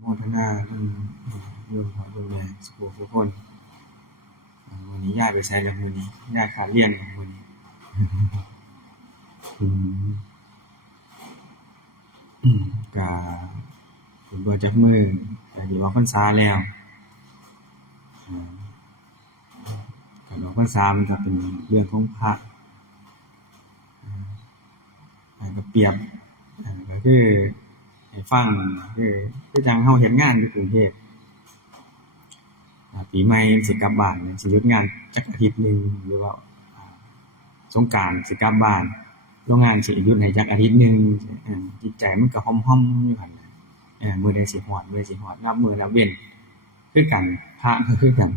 โมทนาอยู่ขอดูแลสุขทุกคนวันนี้ย้ายไปไสแล้วมื้อนี้ย้ายขาเรียนมื้อนี้อืมก็บ่จักมื้อก็สิออกพรรษาแล้วการออกพรรษามันก็เป็นเรื่องของพระก็เปรียบก็คือให้ฟังคือจั่งเฮาเฮ็ดงานอยู่กรุงเทพปีใหม่สิกลับบ้านสิหยุดงานจักอาทิตย์หนึ่งหรือว่าสงกรานต์สิกลับบ้านโรงงานสิหยุดให้จักอาทิตย์หนึ่งจิตใจมันก็ห่อมๆอยู่หั่นน่ะมื้อใดสิฮอดนับมื้อนับเว้นคือกันพระก็คือกัน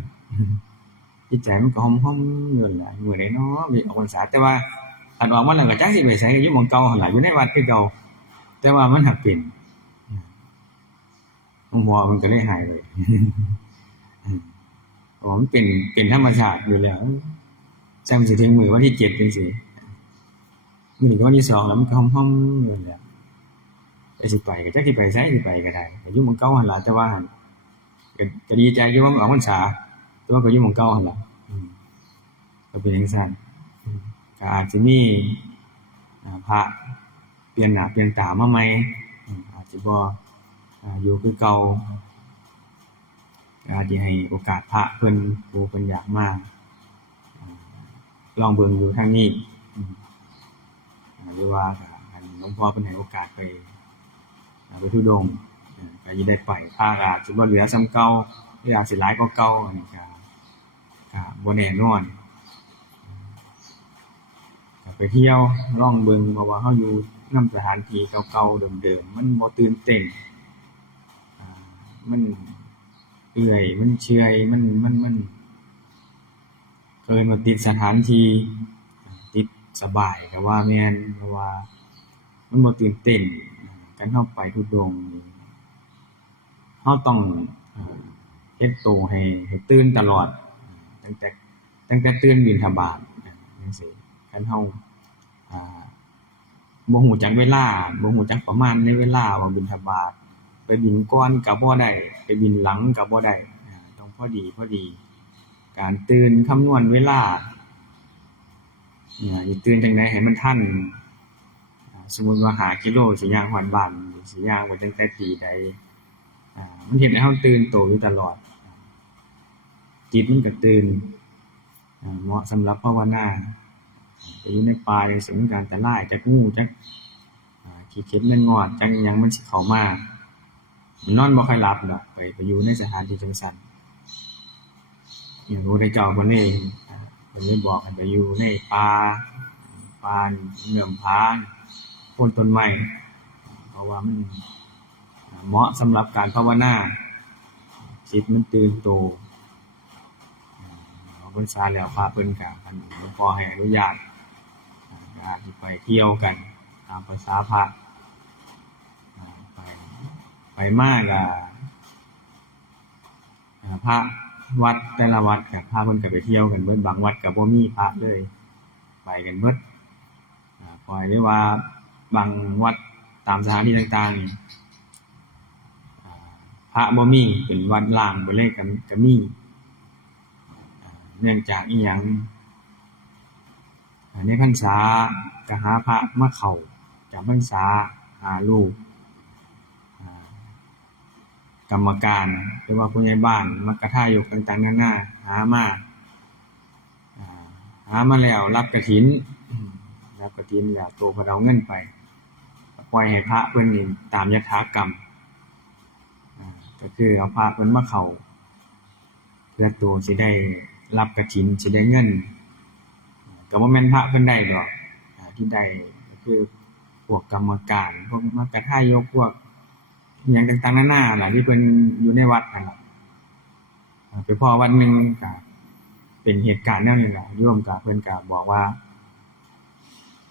จิตใจมันก็ห่อมๆอยู่นั่นล่ะมื้อใดน้อสิออกพรรษาแต่ว่าคันออกมาแล้วก็จักสิไปไสก็อยู่หม้องเก่าหั่นล่ะอยู่ในวัดคือเก่าแต่ว่ามันหักเป็นหลวงพ่อเพิ่นก็เลยให้ไว้เพราะว่ามันเป็นธรรมชาติอยู่แล้วจั่งสิถึงมื้อวันที่7จังซี้มื้อนี้ก็วันที่2แล้วมันก็ห่อมๆอยู่นั่นแหละแต่สิไปก็จักสิไปไสสิไปก็ได้ก็อยู่หม้องเก่าหั่นล่ะแต่ว่าหั่นก็ดีใจอยู่ว่ามันออกพรรษาแต่ว่าก็อยู่หม้องเก่าหั่นล่ะก็เป็นจังซั่นก็อาจสิมีพระเปลี่ยนหน้าเปลี่ยนตามาใหม่อาจสิบ่อยู่คือเก่าก็อาจสิให้โอกาสพระเพิ่นผู้เพิ่นอยากมาลองเบิ่งอยู่ทางนี้หรือว่าถ้าคันหลวงพ่อเพิ่นให้โอกาสไปธุดงค์ก็สิได้ไปพระก็อาจสิบ่เหลือส่ำเก่าหรืออาจสิหลายกว่าเก่าอันนี้ก็บ่แน่นอนก็ไปเที่ยวลองเบิ่งเพราะว่าเฮาอยู่นำสถานที่เก่าๆเดิมๆมันบ่ตื่นเต้นมันเอื่อยมันเฉื่อยมันเอิ้นว่าติดสถานที่ติดสบายก็ว่าแม่นเพราะว่ามันบ่ตื่นเต้นคันเฮาไปทุดงค์นี่เฮาต้องเฮ็ดตัวให้ตื่นตลอดตั้งแต่ตื่นบิณฑบาตจังซี่คันเฮาอ่าบ่ฮู้จักเวลาบ่ฮู้จักประมาณในเวลาว่าบิณฑบาตไปบิณก่อนก็บ่ได้ไปบิณหลังก็บ่ได้ต้องพอดีการตื่นคำนวณเวลาสิตื่นจั่งใดให้มันทันสมมุติว่า5กิโลสิย่างฮอดบ้านสิย่างไปตั้งแต่ตีใดมันเฮ็ดให้เราตื่นตัวอยู่ตลอดจิตมันก็ตื่นเหมาะสำหรับภาวนาไปอยู่ในป่าจั่งซี้มันก็อันตรายจักงูจักขี้เข็บแมงงอดจักอิหยังมันสิเข้ามานอนบ่ค่อยหลับดอกไปอยู่ในสถานที่จังซั่นอย่างพระพุทธเจ้าเพิ่นนี่เพิ่นเลยบอกให้ไปอยู่ในป่าเงื่อมผาโคนต้นไม้เพราะว่ามันเหมาะสำหรับการภาวนาจิตมันตื่นตัวออกพรรษาแล้วพระเพิ่นก็คันหลวงพ่อให้อนุญาตก็อาจสิไปเที่ยวกันตามประสาพระไปมาก็พระวัดแต่ละวัดก็พาเพิ่นก็ไปเที่ยวกันเบิดบางวัดก็บ่มีพระเลยไปกันเบิดปล่อยหรือว่าบางวัดตามสถานที่ต่างๆพระบ่มีเป็นวัดร้างไปเลยก็มีเนื่องจากอิหยังในพรรษาก็หาพระมาเข้าจำพรรษาหาลูกกรรมการหรือว่าผู้ใหญ่บ้านมัคคทายกต่างๆนานาหามาแล้วรับกฐินแล้วโตเพิ่นเอาเงินไปปล่อยให้พระเพิ่นนี่ตามยถากรรมก็คือเอาพระเพิ่นมาเข้าเพื่อตัวสิได้รับกฐินสิได้เงินก็บ่แม่นพระเพิ่นได้ดอกที่ได้ก็คือพวกกรรมการพวกมัคคทายกพวกอิหยังต่างๆนานาล่ะที่เพิ่นอยู่ในวัดนั่นล่ะไปพ้อวัดหนึ่งก็เป็นเหตุการณ์แนวนี้ล่ะโยมก็เพิ่นก็บอกว่า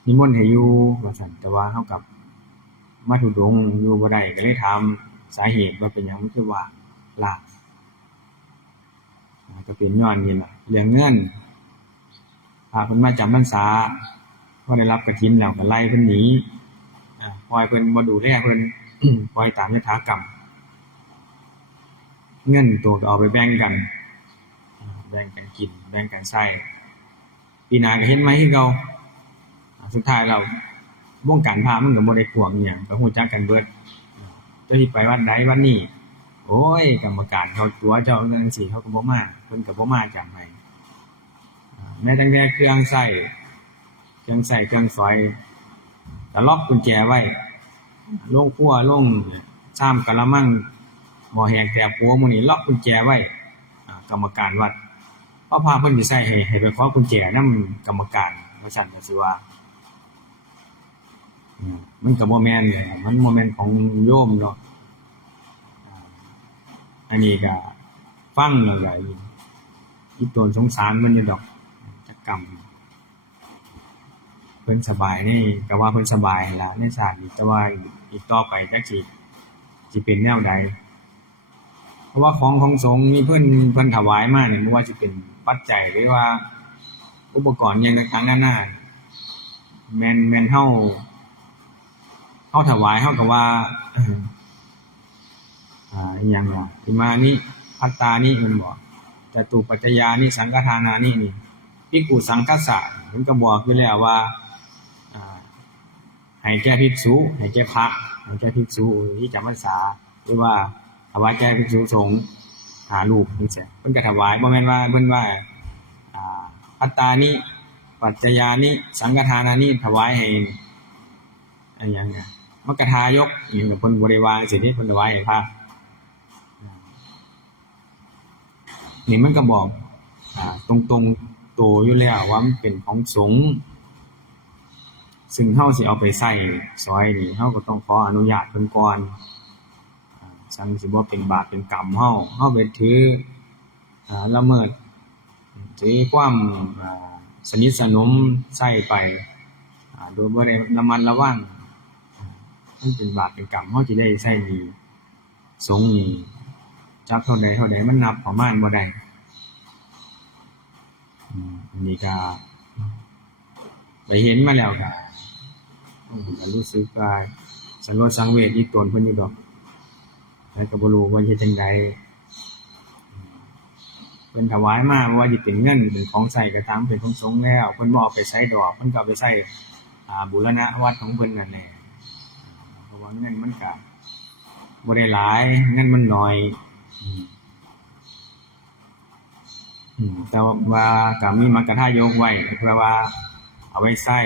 นิมนต์ให้อยู่ว่าซั่นแต่ว่าเฮากับมาธุดงค์อยู่บ่ได้ก็เลยถามสาเหตุว่าเป็นหยังมันคือว่าลาก็เป็นย้อนนี่ล่ะเรื่องเงินพาเพิ่นมาจำพรรษาพอได้รับกฐินแล้วก็ไล่เพิ่นหนีปล่อยเพิ่นบ่ดูแลเพิ่นปล่อยตามยถากรรม เงินตัวก็เอาไปแบ่งกันแบ่งกันกินแบ่งกันใช้ปีหน้าก็เฮ็ดใหม่คือเก่าสุดท้ายแล้ววงการพระมันก็บ่ได้กว้างอิหยังก็รู้จักกันเบิดเจ้าสิไปวัดใดวัดนี้โอ้ยกรรมการเขาตัวเจ้าจังซี่เขาก็บ่มาเพิ่นก็บ่มาจำให้แม้ตั้งแต่เครื่องใช้เครื่องสอยก็ล็อกกุญแจไว้โรงครัวโรงชามกะละมังหม้อแห้งแก้วโผหมู่นี้ล็อกกุญแจไว้กรรมการวัดเพราะพระเพิ่นสิใช้ให้ไปขอกุญแจนำกรรมการว่าซั่นก็สิว่ามันก็บ่แม่นเลยมันบ่แม่นของโยมดอกอันนี้ก็ฟังแล้วก็อีตนสงสารมันอยู่ดอกจักกรรมเพิ่นสบายนี่ก็ว่าเพิ่นสบายล่ะในชาตินี้แต่ว่าอีกต่อไปจักสิเป็นแนวใดเพราะว่าของสงฆ์นี่เพิ่นถวายมาเนี่ยบ่ว่าสิเป็นปัจจัยหรือว่าอุปกรณ์หยังต่างๆนานาแม่นเฮาถวายเฮาก็ว่าอิหยังล่ะอิมานิภัตตานิแม่นบ่จตุปัจจยานิสังฆทานานินี่ภิกขุสังฆัสสะเพิ่นก็บอกอยู่แล้วว่าให้แก่ภิกษุให้แก่พระให้แก่ภิกษุที่จำพรรษาหรือว่าถวายแก่ภิกษุสงฆ์5รูปจังซี่เพิ่นก็ถวายบ่แม่นว่าเพิ่นว่าภัตตานิปัจจยานิสังฆทานานิถวายให้อันหยังเนี่ยมัคคทายกอิหยังก็เพิ่นบ่ได้ว่าจังซี่เด้เพิ่นถวายให้พระนี่มันก็บอกตรงๆโตอยู่แล้วว่ามันเป็นของสงฆ์ซึ่งเฮาสิเอาไปใช้ซอยนี่เฮาก็ต้องขออนุญาตเพิ่นก่อนจั่งสิบ่เป็นบาปเป็นกรรมเฮาไปถือละเมิดถือความสนิทสนมใช้ไปโดยบ่ได้ระมัดระวังมันเป็นบาปเป็นกรรมเฮาสิได้ใช้หนี้สงฆ์นี่จักเท่าใดมันนับประมาณบ่ได้อันนี้ก็ไปเห็นมาแล้วก็รู้สึกว่าสังโรชน์สังเวชอีกตนเพิ่นอยู่ดอกแต่ก็บ่รู้ว่าเฮ็ดจังไดเพิ่นถวายมาบ่ว่าสิเป็นเงินเป็นของใช้ก็ตามเป็นของสงฆ์แล้วเพิ่นบ่เอาไปใช้ดอกเพิ่นก็เอาไปใช้บูรณะวัดของเพิ่นนั่นแหละเพราะว่าเงินมันก็บ่ได้หลายเงินมันน้อยแต่ว่าก็มีมัคคทายกไว้เพื่อว่าเอาไว้ใช้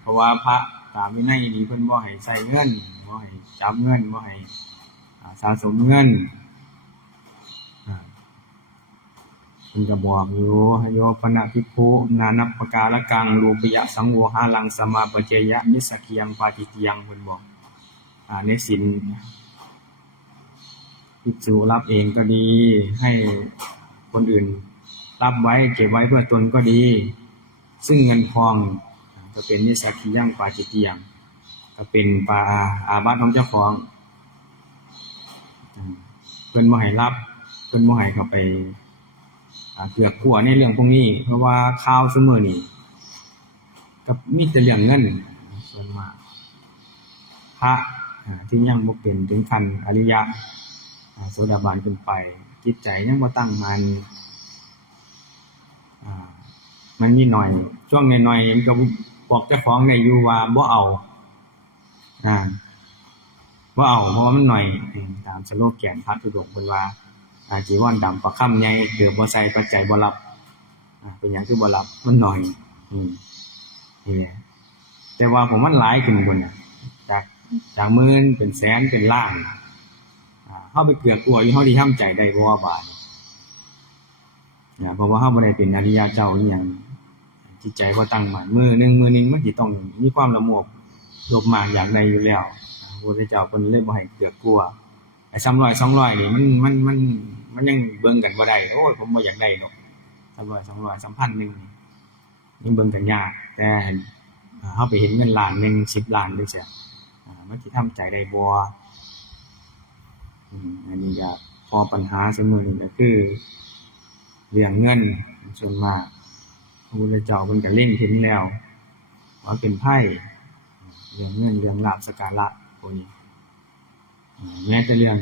เพราะว่าพระตามวินัยนี่เพิ่นบ่ให้ใช้เงินบ่ให้จับเงินบ่ให้สะสมเงินเพิ่นก็บอกอยู่ให้โยปนะภิกขุนานัปปการะกังรูปยะสังโวหารังสมาปัจเจยะนิสักขิยังปาติติยังเพิ่นบอกในศีลภิกษุรับเองก็ดีให้คนอื่นรับไว้เก็บไว้เพื่อตนก็ดีซึ่งเงินทองก็เป็นนิสักขิยังปาจิตติยังก็เป็นปาอาบัติของเจ้าของเพิ่นบ่ให้รับเพิ่นบ่ให้เข้าไปเกือกกลัวในเรื่องพวกนี้เพราะว่าข่าวซุมื้อนี้ก็มีแต่เรื่องเงินส่วนมากพระที่ยังบ่เป็นถึงขั้นอริยะโสดาบันขึ้นไปจิตใจยังบ่ตั้งมั่นมันมีหน่อยช่วงน้อยๆมันก็บอกเจ้าของได้อยู่ว่าบ่เอาบ่เอาเพราะว่ามันหน่อยตามสโลแกนพระธุดงค์เพิ่นว่าจีวรดำประค่ำใหญ่เกือบบ่ใส่ปัจจัยบ่รับเป็นหยังคือบ่รับมันน้อยนี่แหละแต่ว่าผมมันหลายขึ้นพุ่นน่ะจากหมื่นเป็นแสนเป็นล้านเฮาไปเกือกกลัวอยู่เฮาสิทำใจได้บ่บาดเพราะว่าเฮาบ่ได้เป็นอริยะเจ้าอีหยังจิตใจบ่ตั้งมั่นมื้อหนึงมันสิต้องมีความละโมบโลภมากอยากได้อยู่แล้วพระพุทธเจ้าเพิ่นเลยบ่ให้เกือกกลัวไอ้300 200นี่มันยังเบิ่งกันบ่ได้โอ้ยผมบ่อยากได้ดอก300 200 3,000นึงยังเบิ่งกันยากแต่เฮาไปเห็นเงินล้านนึง10ล้านจังซี่มันสิทำใจได้บ่อันนี้ก็พอปัญหาซุมื้อนี้ก็คือเรื่องเงินส่วนมากพระพุทธเจ้าเพิ่นก็เล็งเห็นแล้วว่าเป็นภัยเรื่องเงินเรื่องลาภสักการะพวกนี้แม้แต่เรื่อง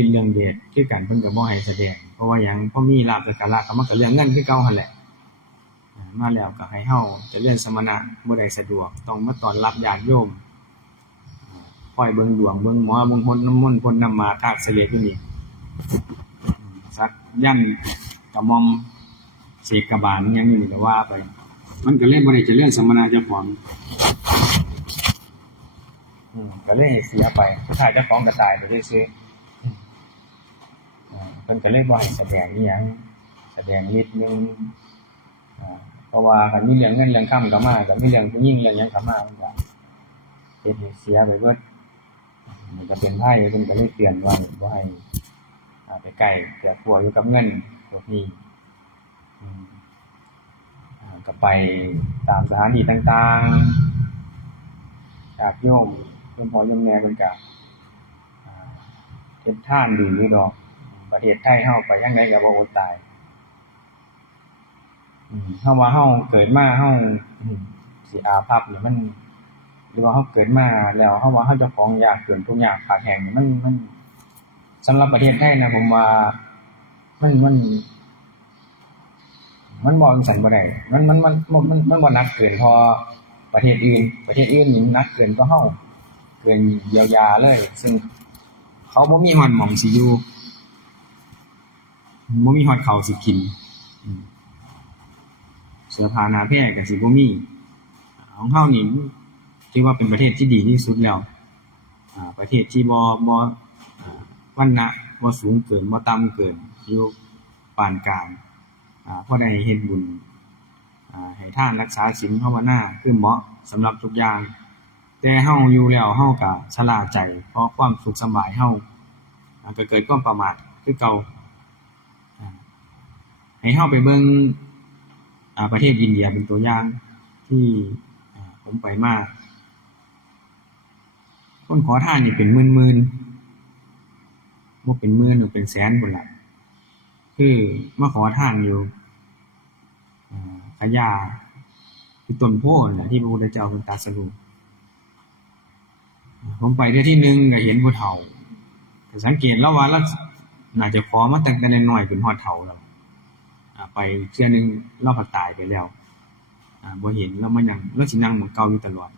ฤทธิ์เรื่องเดชคือกันเพิ่นก็บ่ให้แสดงเพราะว่าหยังพอมีลาภสักการะก็มันก็เรื่องเงินคือเก่าหั่นแหละมาแล้วก็ให้เฮาเจริญสมณะบ่ได้สะดวกต้องมาต้อนรับญาติโยมคอยเบิ่งดวงเบิ่งหมอเบิ่งพลน้ำมนต์พลน้ำมาทากเสลดอยู่นี่สักย่ำกระหม่อมเสกกบาลหยังอยู่นี่ก็ว่าไปมันก็เลยบ่ได้เจริญสมณะเจ้าของก็เลยเสียไปสุดท้ายเจ้าของก็ตายไปซื่อเพิ่นก็เลยบ่ให้แสดงอีหยังแสดงนิดนึงเพราะว่าคันมีเรื่องเงินเรื่องค่ำก็มาก็มีเรื่องผู้หญิงเรื่องหยังก็มามันก็เฮ็ดให้เสียไปเบิดมันก็เป็นไผเพิ่นก็เลยเตือนว่าบ่ให้ไปใกล้แต่พวกอยู่กับเงินพวกนี้ก็ไปตามสถานที่ต่างๆจากโยมโยมพ่อโยมแม่เพิ่นก็เฮ็ดทานดีอยู่ดอกประเทศไทยเฮาไปจังไดก็บ่อดตายเฮาว่าเฮาเกิดมาเฮาสิอาภัพนี่มันหรือว่าเฮาเกิดมาแล้วเฮาว่าเฮาเจ้าของยากเกินทุกอย่างขาดแคลนมันสำหรับประเทศไทยนะผมว่ามันบ่จังซั่นบ่ได้มันบ่หนักเกินพอประเทศอื่นนี่หนักเกินกว่าเฮาเกินเยียวยาเลยซึ่งเขาบ่มีฮอดหม้องสิอยู่บ่มีฮอดข้าวสิกินเสื้อผ้าหน้าแพรก็สิบ่มีของเฮานี่ถือว่าเป็นประเทศที่ดีที่สุดแล้วประเทศที่บ่วรรณะบ่สูงเกินบ่ต่ำเกินอยู่ปานกลางพอได้เฮ็ดบุญให้ทานรักษาศีลภาวนาคือเหมาะสำหรับทุกอย่างแต่เฮาอยู่แล้วเฮาก็ชราใจเพราะความสุขสบายเฮาก็เกิดความประมาทคือเก่าให้เฮาไปเบิ่งประเทศอินเดียเป็นตัวอย่างที่ผมไปมาคนขอทานนี่เป็นหมื่นๆบ่เป็นหมื่นหรือเป็นแสนพุ่นล่ะคือมาขอทานอยู่พญาคือต้นโพนั่นแหละที่พระพุทธเจ้าเพิ่นตรัสรู้ผมไปเทื่อที่1ก็เห็นผู้เฒ่าก็สังเกตแล้วว่าน่าจะขอมาตั้งแต่น้อยๆจนฮอดเฒ่าแล้วไปเทื่อนึงเราก็ตายไปแล้วบ่เห็นแล้วมันยังเราสินั่งหม้องเก่าอยู่ตลอด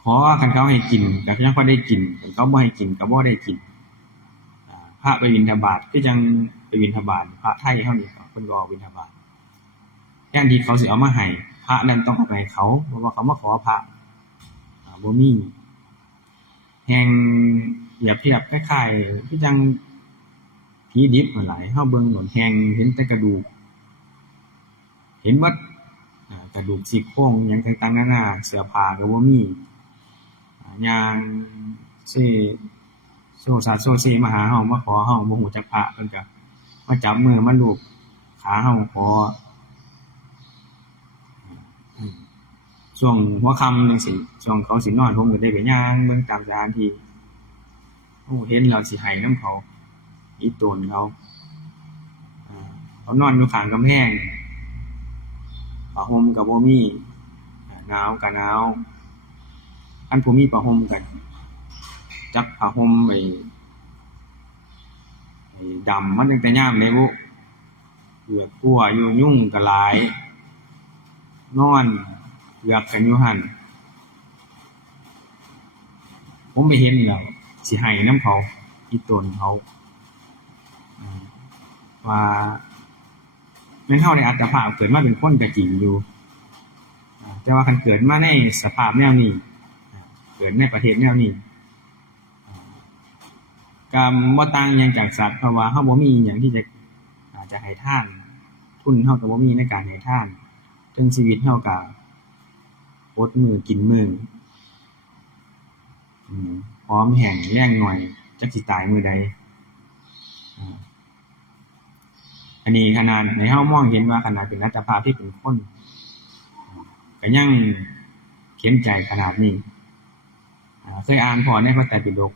ขอคันเขาให้กินก็ยังพอได้กินคันเขาบ่ให้กินก็บ่ได้กินพระไปบิณฑบาตคือจังไปบิณฑบาตพระไทยเฮานี่เพิ่นก็ออกบิณฑบาตแทนที่เขาสิเอามาให้พระนั้นต้องเอาไปให้เขาเพราะว่าเขามาขอพระบ่มีแฮ่งเปรียบเทียบคล้ายๆคือจังผีดิบนั่นล่ะเฮาเบิ่งโดนแฮ่งเห็นแต่กระดูกเห็นหมดกระดูกซี่โครงหยังต่างๆนานาเสื้อผ้าก็บ่มีย่างโซเซมาหาเฮามาขอเฮาบ่ฮู้จักพระเพิ่นก็มาจับมือมาลูบขาเฮาขอช่วงหัวค่ำจังซี่ช่วงเขาสินอนผมก็ได้ไปย่างเบิ่งตามสถานที่เห็นแล้วสิให้นำเขาอีตนเขานอนอยู่ข้างกำแพงผ้าห่มก็บ่มีหนาวก็หนาวคันผู้มีผ้าห่มก็จับผ้าห่มไอ้ดำมันตั้งแต่ยามได้บุเหลือกกลัวอยู่ยุ่งก็หลายนอนเกือกกันอยู่หั่นผมไปเห็นแล้วสิให้นำเขาอีตนเขาว่าแม่นเฮาได้อัตภาพเกิดมาเป็นคนก็จริงอยู่แต่ว่าคันเกิดมาในสภาพแนวนี้เกิดในประเทศแนวนี้ก็บ่ต่างหยังจากสัตว์เพราะว่าเฮาบ่มีหยังที่จะให้ทานทุนเฮาก็บ่มีในการให้ทานถึงชีวิตเฮาก็อดมื้อกินมื้อพร้อมแห้งแล้งหน่อยจักสิตายมื้อใดอันนี้ขนาดในเฮามองเห็นว่าขนาดเป็นอัตภาพที่เป็นคนก็ยังเข็มใจขนาดนี้เคยอ่านพอในพระไตรปิฎก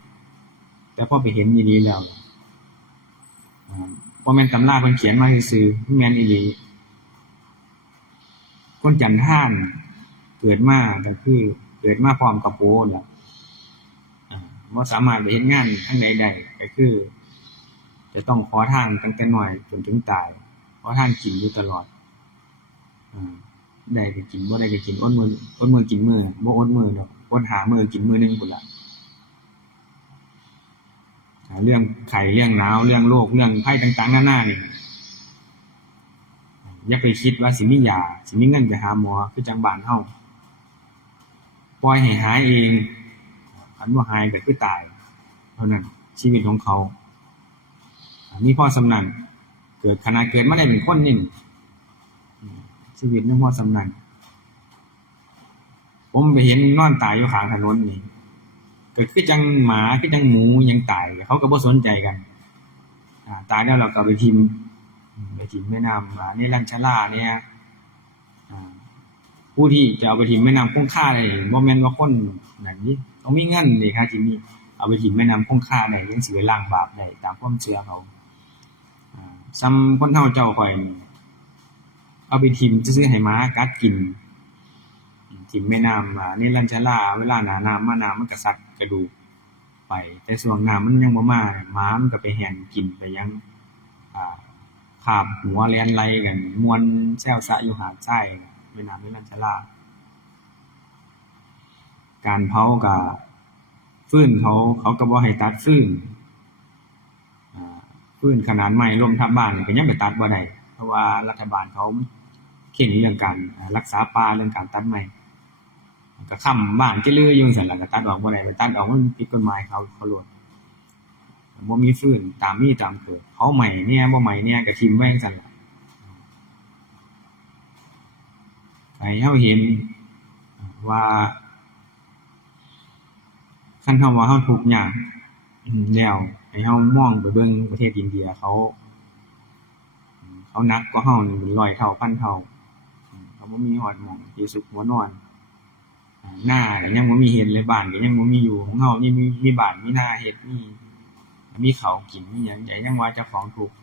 แต่พอไปเห็นอีหลีแล้วบ่แม่นตำราเพิ่นเขียนมาซื่อๆแม่นอีหลีคนจันทานเกิดมาก็คือเกิดมาพร้อมกับโปแหละ บ่สามารถไปเฮ็ดงานทางใดได้ก็คือจะต้องขอทานตั้งแต่น้อยจนถึงตายขอทานกินอยู่ตลอดได้ก็กินบ่ได้ก็กินอดมื้อกินมื้อบ่อดมื้อดอกอดหามื้อกินมื้อนึงพุ่นล่ะเรื่องไข้เรื่องหนาวเรื่องโรคเรื่องภัยต่างๆนานานี่อย่าไปคิดว่าสิมียาสิมีเงินไปหาหมอคือจังบ้านเฮาปล่อยให้หายเองคันบ่หายก็คือตายเท่านั้นชีวิตของเขามีพอสำนั้นเกิดขณะเกิดมาได้เป็นคนนี่ชีวิตนึงพอสำนั้นผมไปเห็นนอนตายอยู่ข้างถนนนี่ก็คือจังหมาคือจังหมูยังตายเขาก็บ่สนใจกันตายแล้วเราก็ไปทิ่มแม่น้ำในลัญชลาเนี่ยผู้ที่จะเอาไปทิ่มแม่น้ำคงคาได้บ่แม่นว่าคนนั่นนี่ต้องมีเงินนี่ครับที่นี่เอาไปทิ่มแม่น้ำคงคาได้จังสิไปล้างบาปได้ตามความเชื่อเขาซ้ำคนเฮาเจ้าข่อยเอาไปทิ่มซื่อๆให้หมากัดกินทิ่มแม่น้ำในลัญชลาเวลาหน้าน้ำมาน้ำมันก็ซัดกระดูกไปแต่ส่วนน้ำมันยังบ่มาหมามันก็ไปแห่งกินไปยังคาบหัวเลี้ยนไรกันมวนแซวซะอยู่หาดทรายแม่น้ำในลัญชลาการเผากับฟืนเขาก็บ่ให้ตัดฟืนขนาดใหม่ลมทับบ้านก็ยังไปตัดบ่ได้เพราะว่ารัฐบาลเขาเข็นเรื่องการรักษาป่าเรื่องการตัดไม้ก็ค้ำบ้านจะลืออยู่ซั่นล่ะก็ตัดออกบ่ได้ไปตัดออกมันผิดกฎหมายเขาโลดบ่มีฟืนตามมีตามเกิดเขาใหม่เนี่ยบ่ใหม่เนี่ยก็ทิ่มไว้จังซั่นล่ะให้เฮาเห็นว่าคันเฮาว่าเฮาทุกข์ยากแล้วให้เฮามองไปเบิ่งประเทศอินเดียเขาหนักกว่าเฮานี่เป็น100เท่าพันเท่าเขาบ่มีฮอดหม้องที่สุขหัวนอนหน้าก็ยังบ่มีเฮ็ดเลยบ้านก็ยังบ่มีอยู่ของเฮานี่มีบ้านมีนาเฮ็ดมีข้าวกินมีหยังยังว่าเจ้าของทุกข์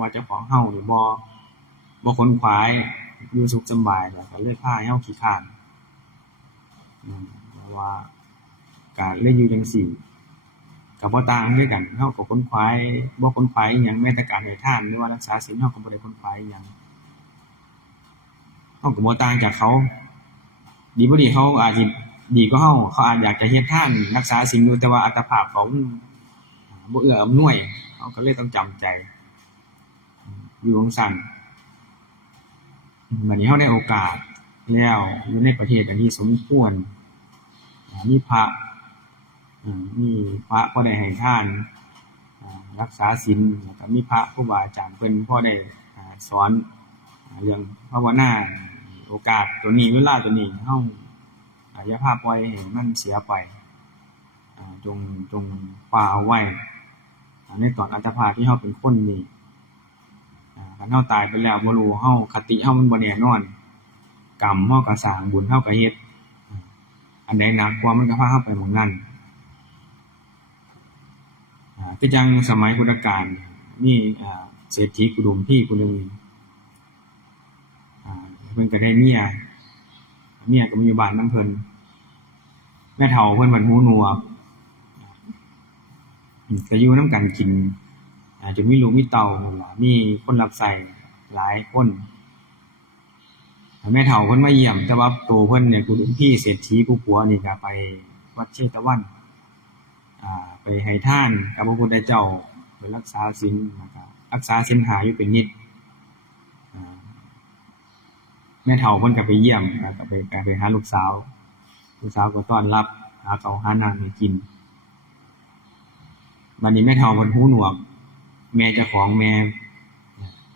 ว่าเจ้าของเฮานี่บ่ขนขวายอยู่สุขสบายก็เลยพาให้เฮาขี้คร้านเพราะว่าก็เลยอยู่จังซี่ก็บ่ต่างคือกันเฮาก็ขนขวายบ่ขนขวายอิหยังแม้แต่การให้ทานหรือว่ารักษาศีลเฮาก็บ่ได้ขนขวายอิหยังเฮาก็บ่ต่างจากเขาดีบ่ดีเขาอาจสิดีกว่าเขาอาจอยากจะเฮ็ดทานรักษาศีลอยู่แต่ว่าอัตภาพเขาบ่เอื้ออำนวยเขาก็เลยต้องจำใจอยู่จังซั่นบัดนี้เราได้โอกาสแล้วอยู่ในประเทศอันนี้สมควรมีพระพอได้ให้ทานรักษาศีลแล้วก็มีพระครูบาอาจารย์เพิ่นพอได้สอนเรื่องภาวนาโอกาสตัวนี้เวลาตัวนี้เฮาอย่าพาปล่อยให้มันเสียไปจงปาเอาไว้ในตอนอัตภาพที่เฮาเป็นคนนี่คันเฮาตายไปแล้วบ่รู้เฮาคติเฮามันบ่แน่นอนกรรมเฮาก็สร้างบุญเฮาก็เฮ็ดอันใดหนักกว่ามันก็พาเฮาไปหม้องนั้นคือจังสมัยพุทธกาลมีเศรษฐีกุดุมพี่คนนึงเพิ่นก็ได้เมียก็มีอยู่บ้านนำเพิ่นแม่เฒ่าเพิ่นบัดหูหนวกก็อยู่นำกันกินจนมีลูกมีเต้ามีคนรับใช้หลายคนแม่เฒ่าเพิ่นมาเยี่ยมแต่ว่าโตเพิ่นเนี่ยกุดุมพี่เศรษฐีผู้ผัวนี่ก็ไปวัดเชตวันไปให้ทานกับพระพุทธเจ้าไปรักษาศีลนะครับรักษาศีล5อยู่เป็นนิดแม่เฒ่าเพิ่นก็ไปเยี่ยมก็ไปหาลูกสาวก็ต้อนรับหาข้าวหาน้ำให้กินบัดนี้แม่เฒ่าเพิ่นหูหนวกแม่เจ้าของ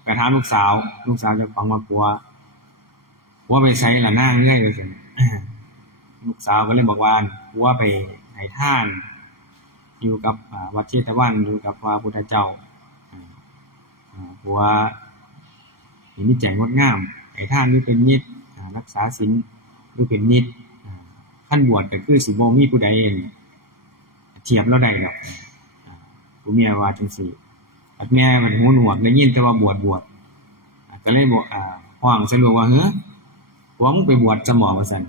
ก็ถามลูกสาวเจ้าของว่าผัวไปไสล่ะนางเอ้ยว่าซั่นลูกสาวก็เลยบอกว่าผัวไปให้ทานอยู่กับวัดเชตวันอยู่กับพระพุทธเจ้าผัวมีนิจใจงดงามให้ทานอยู่เป็นนิดรักษาศีลอยู่เป็นนิดขั้นบวชก็คือสิบ่มีผู้ใดเทียบเราได้ดอกผู้เมียว่าจังซี่บัดแม่มันหูหนวกได้ยินแต่ว่าบวชก็เลยบอกฮ้องใส่ลูกว่าเฮ้อผัวมึงไปบวชซะหมอว่าซั่น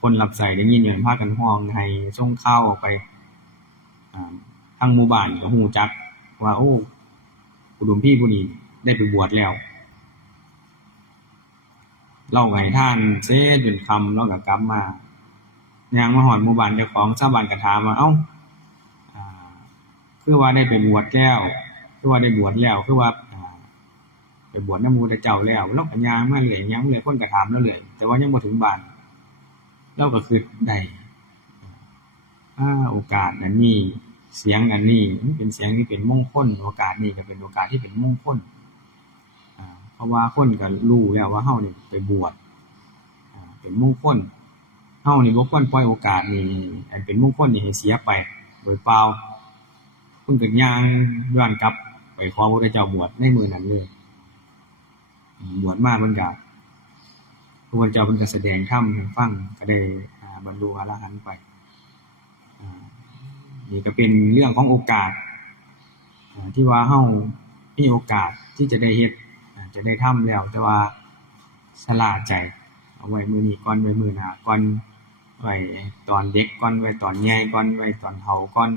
คนรับใช้ได้ยินอยู่พากันฮ้องให้ส่งข่าวออกไปทางหมู่บ้านก็ฮู้จักว่าโอ้อุดมพี่ผู้นี้ได้ไปบวชแล้วเราก็ให้ทานเสร็จจนค่ำเราก็กลับมาย่างมาฮอดหมู่บ้านเจ้าของชาวบ้านก็ถามว่าเอ้าอ่าคือว่าได้ไปบวชแล้วคือว่าได้บวชแล้วคือว่าไปบวชนำหมู่แต่เจ้าแล้วเราก็ย่างมาเรื่อยย่างมาเรื่อยคนก็ถามเราเรื่อยแต่ว่ายังบ่ถึงบ้านเราก็คิดได้โอกาสนั้นนี้เสียงอันนี้มันเป็นเสียงที่เป็นมงคลโอกาสนี้ก็เป็นโอกาสที่เป็นมงคลเพราะว่าคนก็รู้แล้วว่าเฮานี่ไปบวชเป็นมงคลเฮานี่บ่ควรปล่อยโอกาสนี้อันเป็นมงคลนี่ให้เสียไปโดยเปล่าเพิ่นก็ย่างย้อนกลับไปขอพระพุทธเจ้าบวชในมื้อนั้นเลยบวชมาเพิ่นก็พระพุทธเจ้าเพิ่นก็แสดงธรรมให้ฟังก็ได้บรรลุอรหันต์ไปนี่ก็เป็นเรื่องของโอกาสที่ว่าเฮามีโอกาสที่จะได้เฮ็ดจะได้ทำแล้วแต่ว่าชราใจเอาไว้มื้อนี้ก่อนไว้มื้อหน้าก่อนไว้ตอนเด็กก่อนไว้ตอนใหญ่ก่อนไว้ตอนเฒ่าก่อน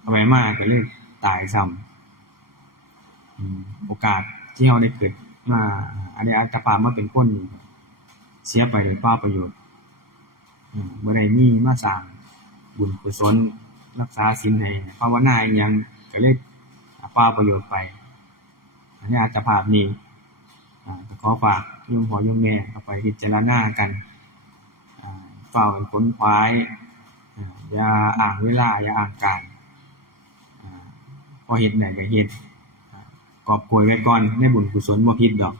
เอาไว้มาก็เลยตายซ้ำโอกาสที่เฮาได้เกิดมาอันนี้อัตภาพมาเป็นคนนี่เสียไปโดยเปล่าประโยชน์บ่ได้มีมาสร้างบุญกุศลรักษาศีลให้ภาวนาอิหยังก็เลยเปล่าประโยชน์ไปอันนี้อัตภาพนี้ก็ขอฝากโยมพ่อโยมแม่เอาไปพิจารณากันเฝ้าขนขวายอย่าอ้างเวลาอย่าอ้างการพอเฮ็ดได้ก็เฮ็ดกอบโกยไว้ก่อนในบุญกุศลบ่ผิดดอก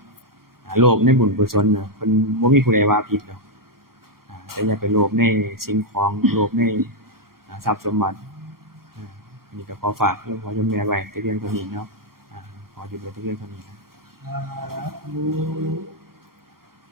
โลภในบุญกุศลเนาะเพิ่นบ่มีผู้ใดว่าผิดดอกแต่อย่าไปโลภในสิ่งของโลภในทรัพย์สมบัตินี่ก็ขอฝากโยมพ่อโยมแม่ไว้แต่เพียงเท่านี้เนาะขอหยุดไว้แต่เพียงเท่านี้ครับ